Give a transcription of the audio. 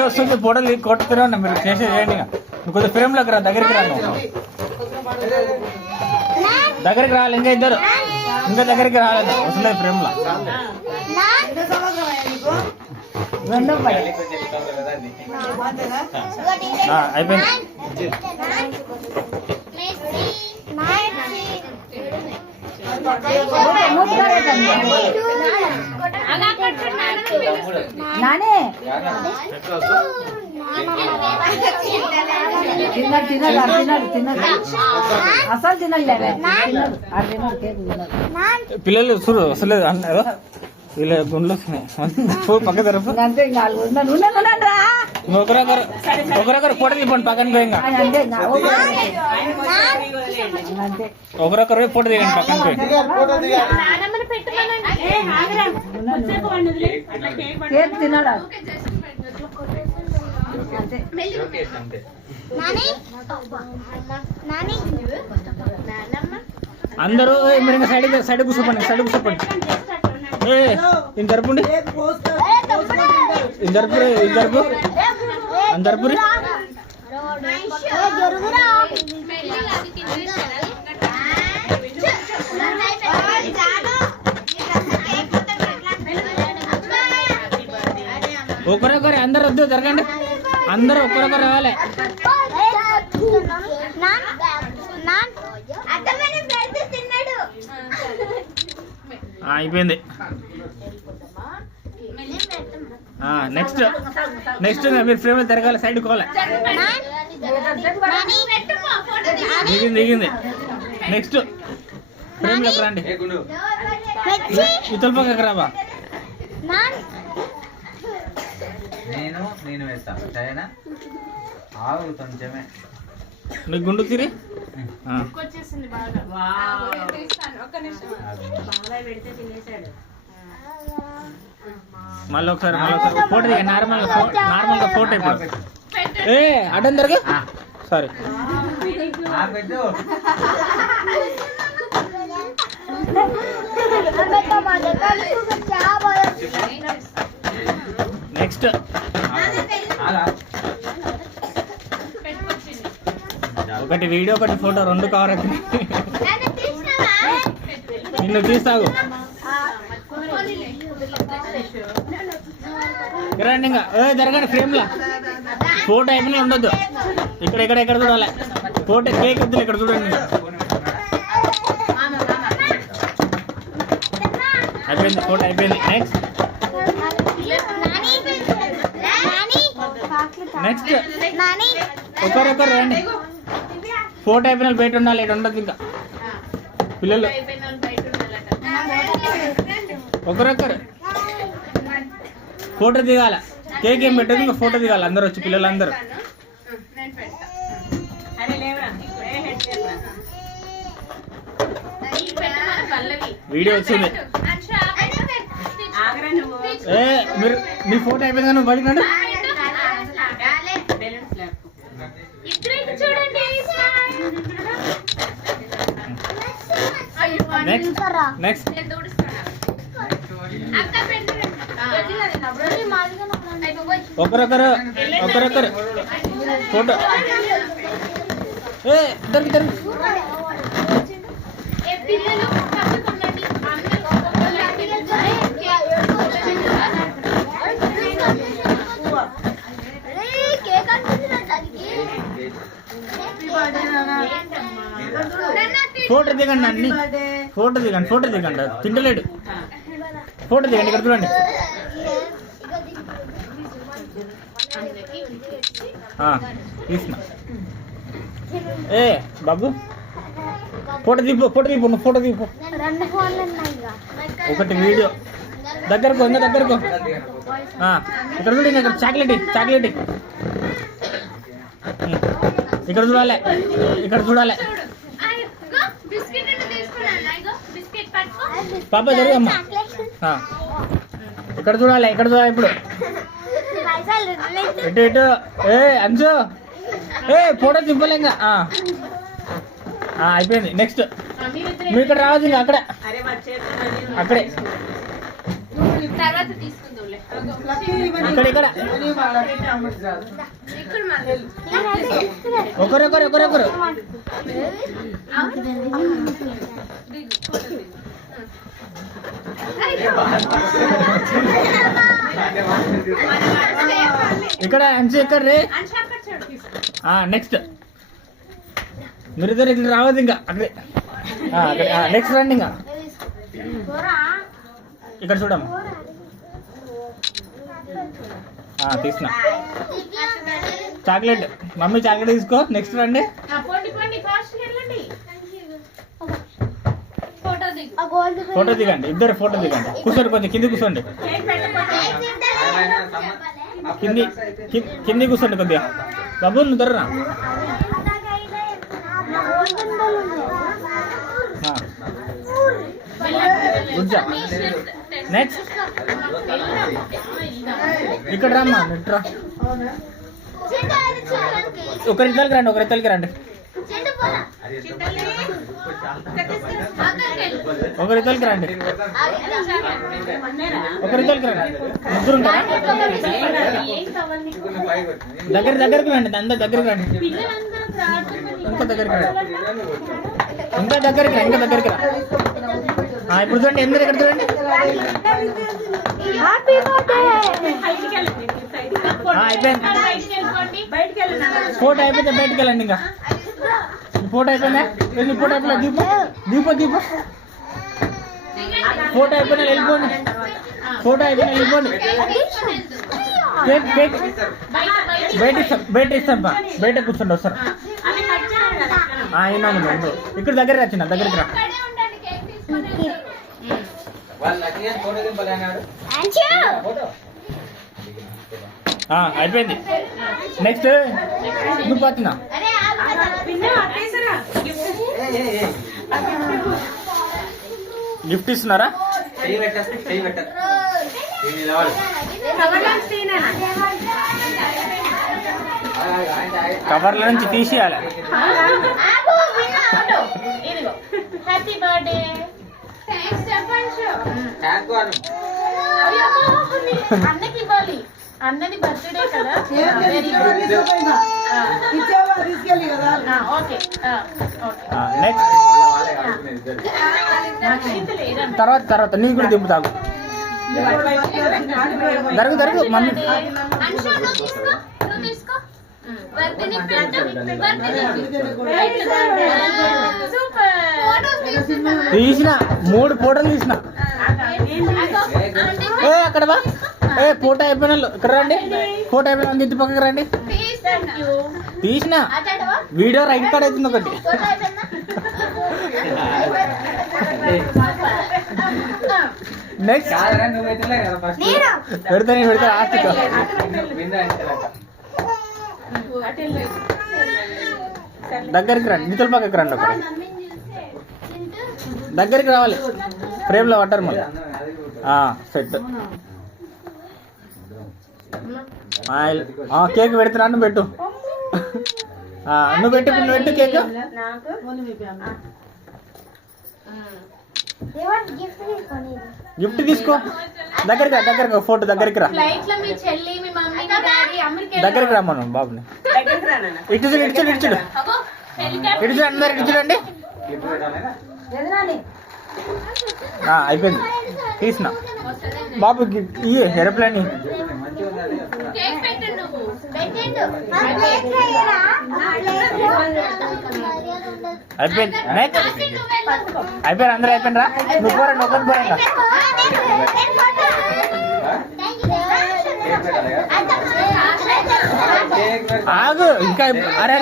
Video వస్తుంది, ఫోటోలు కొట్టుకురా ఉన్నా, మీరు చేసేది చేయండి. నువ్వు కొద్దిగా ఫ్రేమ్లోకి రా, దగ్గరికి రా, దగ్గరికి రావాలి. ఇంకా ఇద్దరు ఇంకా దగ్గరికి రాలేదు, వస్తలేదు ఫ్రేమ్లో. అయిపోయింది. నానే తిన్నాడు తిన్నాడు తిన్నాడు తిన్నాడు అసలు తినలేదు. పిల్లలు చూడు వస్తలేదు అన్నారు, వీళ్ళ గుండెలు వస్తున్నాయి. పక్క తరపు అంతే ఒకరొకరు ఫోటో తీయండి పక్కన పోయి. ఒకరొకరు ఫోటో తీయండి పక్కన పోయి. తిన్నాడు అందరూ మీరు ఇంకా సైడ్ కూర్చోపండి, సైడ్ కూర్చోపండి. ఇంత జరుపుండి, ఇంత జరుపు, ఇంత జరుపు, అంత జరుపురి. ఒకరొకరు అందరు వద్దు, జరగండి. అందరూ ఒకరొకరు రావాలి. అయిపోయింది. నెక్స్ట్ నెక్స్ట్ మీరు ఫ్రేమ్ తిరగాలి, సైడ్ కోవాలి. దిగింది దిగింది. నెక్స్ట్ ఫ్రేమ్ లోకి రండి, ఇతల పక్కకి రాబా. నేను వేస్తాను, సరేనా? ఆవు కొంచెమే నీ గుండు తిరి. మళ్ళీ ఒకసారి ఫోటో దిగా, నార్మల్ గా ఫోటో. ఇప్పుడు అడ్డం జరుగు, సారీ. నెక్స్ట్ ఒకటి వీడియో ఒకటి ఫోటో రెండు కవర్ అవుతుంది. నిన్ను తీస్తాగు రండి. ఇంకా జరగండి ఫ్రేమ్ లా. ఫోటో అయిపోయినా ఉండొద్దు, ఇక్కడ ఇక్కడ ఎక్కడ చూడాలి. ఫోటో కేక్ వద్దు, ఇక్కడ చూడండి. అయిపోయింది, ఫోటో అయిపోయింది. నెక్స్ట్ ఒకరొకరు రండి. ఫోటో అయిపోయిన బయట ఉండాలి, ఇక్కడ ఉండదు. ఇంకా పిల్లలు ఒకరొకరు ఫోటో దిగాల. కేక్ ఏం పెట్టదు, ఇంకా ఫోటో దిగాలి. అందరు వచ్చి పిల్లలందరూ. వీడియో వచ్చింది. మీరు మీ ఫోటో అయిపోయింది, నువ్వు బయటకు. నెక్స్ట్ ఒకరొకరు ఒకరొకరు ఫోటో. ఇద్దరికి ఇద్దరు ఫోటో దిగండి. అన్ని ఫోటో దిగండి, ఫోటో దిగండి. తింటలేడు, ఫోటో దిగండి. ఇక్కడ చూడండి. తీసిన బాబు ఫోటో దిగు, ఫోటో దిగు, ఫోటో దిగు. ఒకటి వీడియో దగ్గరకు, ఇంకా దగ్గరకు. ఇక్కడ చూడండి, ఇక్కడ చాక్లెట్ చాక్లెట్ ఇక్కడ చూడాలి, ఇక్కడ చూడాలి. పాప జరుగమ్మా, ఇక్కడ చూడాలి, ఇక్కడ చూడాలి. ఇప్పుడు ఇటు ఇటు. అంచు ఫోటో దింపలేంగా. అయిపోయింది. నెక్స్ట్ మీరు ఇక్కడ రావచ్చు, ఇంకా అక్కడే అక్కడే తర్వాత తీసుకుందాంలే. ఇక్కడ ఇక్కడ ఇక్కడ మాది. ఒకరు ఇక్కడ అంచు ఎక్కడ రే. నెక్స్ట్ మీరిద్దరు ఇక్కడ రావద్దు ఇంకా అక్కడే. నెక్స్ట్ రండి ఇంకా ఇక్కడ చూడమ్మ. తీసిన చాక్లెట్ మమ్మీ చాక్లెట్ తీసుకో. నెక్స్ట్ రండి. ఫోటో దిగండి ఇద్దరు ఫోటో దిగండి. కూర్చోండి కొంచెం కింది కూర్చోండి. కింది కూర్చోండి కొద్దిగా. బాబు నువ్వు దొరరా. Good job. నెక్స్ట్ ఇక్కడ రమ్మా. ఇట్రా ఒకరిద్దరికి రండి. ఒకరిద్దరికి రండి. ఒకరిద్దరికి రండి. ఒకరిద్దరికి రండి. ముగ్గురు ఉంటారా? దగ్గరికి రండి. అంత దగ్గరికి రండి. ఇంకా దగ్గరికి రండి. ఇంకా దగ్గరికి రా. ఇంకా దగ్గరికి రా. ఇప్పుడు చూడండి. ఎందుకు ఇక్కడ చూడండి. అయిపోయింది. ఫోటో అయిపోతే బయటకు వెళ్ళండి. ఇంకా ఫోటో అయిపోయిందా? వెళ్ళి ఫోటో అయిపోయినా దీప ఫోటో అయిపోయినా వెళ్ళిపోండి. ఫోటో అయిపోయినా వెళ్ళిపోండి. బయట ఇస్తాం. బయట కూర్చోండి వస్తారు. ఇక్కడ దగ్గరికి వచ్చిన దగ్గరికి రా. అయిపోయింది. నెక్స్ట్ నువ్వు పోతున్నా. గిఫ్ట్ ఇస్తున్నారా? కవర్ల నుంచి తీసేయాలి. Happy birthday. అన్నకి ఇవ్వాలి. అన్నది బర్త్డే కదా. తర్వాత నీకు కూడా దింపుతావు. జరుగు మమ్మీ. తీసిన 3 ఫోటోలు తీసిన. అక్కడ బా. ఫోటో అయిపోయిన ఇక్కడ రండి. ఫోటో అయిపోయిన ఇంటి పక్కకి రండి. తీసిన వీడియో రైట్ కార్డ్ అవుతుంది ఒకటి. నెక్స్ట్ పెడతా ఆస్తితో. దగ్గరికి రండి. నితుల పక్కకి రండి. ఒకటి దగ్గరికి రావాలి. ఫ్రేమ్లో పట్టారు మళ్ళీ. సెట్. కేక్ పెడుతున్నా. పెట్టు. నువ్వు పెట్టు కేక్. గిఫ్ట్ తీసుకో. దగ్గరికి ఫోటో దగ్గరికి రా. దగ్గరికి రమ్మను బాబుని. ఇటు చూడు. అందరు ఇటు చూడండి. అయిపోయింది. తీసిన బాబు ఈ ఏరోప్లేన్. అయిపోయింది. అయిపోయారు. అందరూ అయిపోయినరా? నువ్వు పోరండి. ఒకరి పోరండి. ఆగు ఇంకా. అరే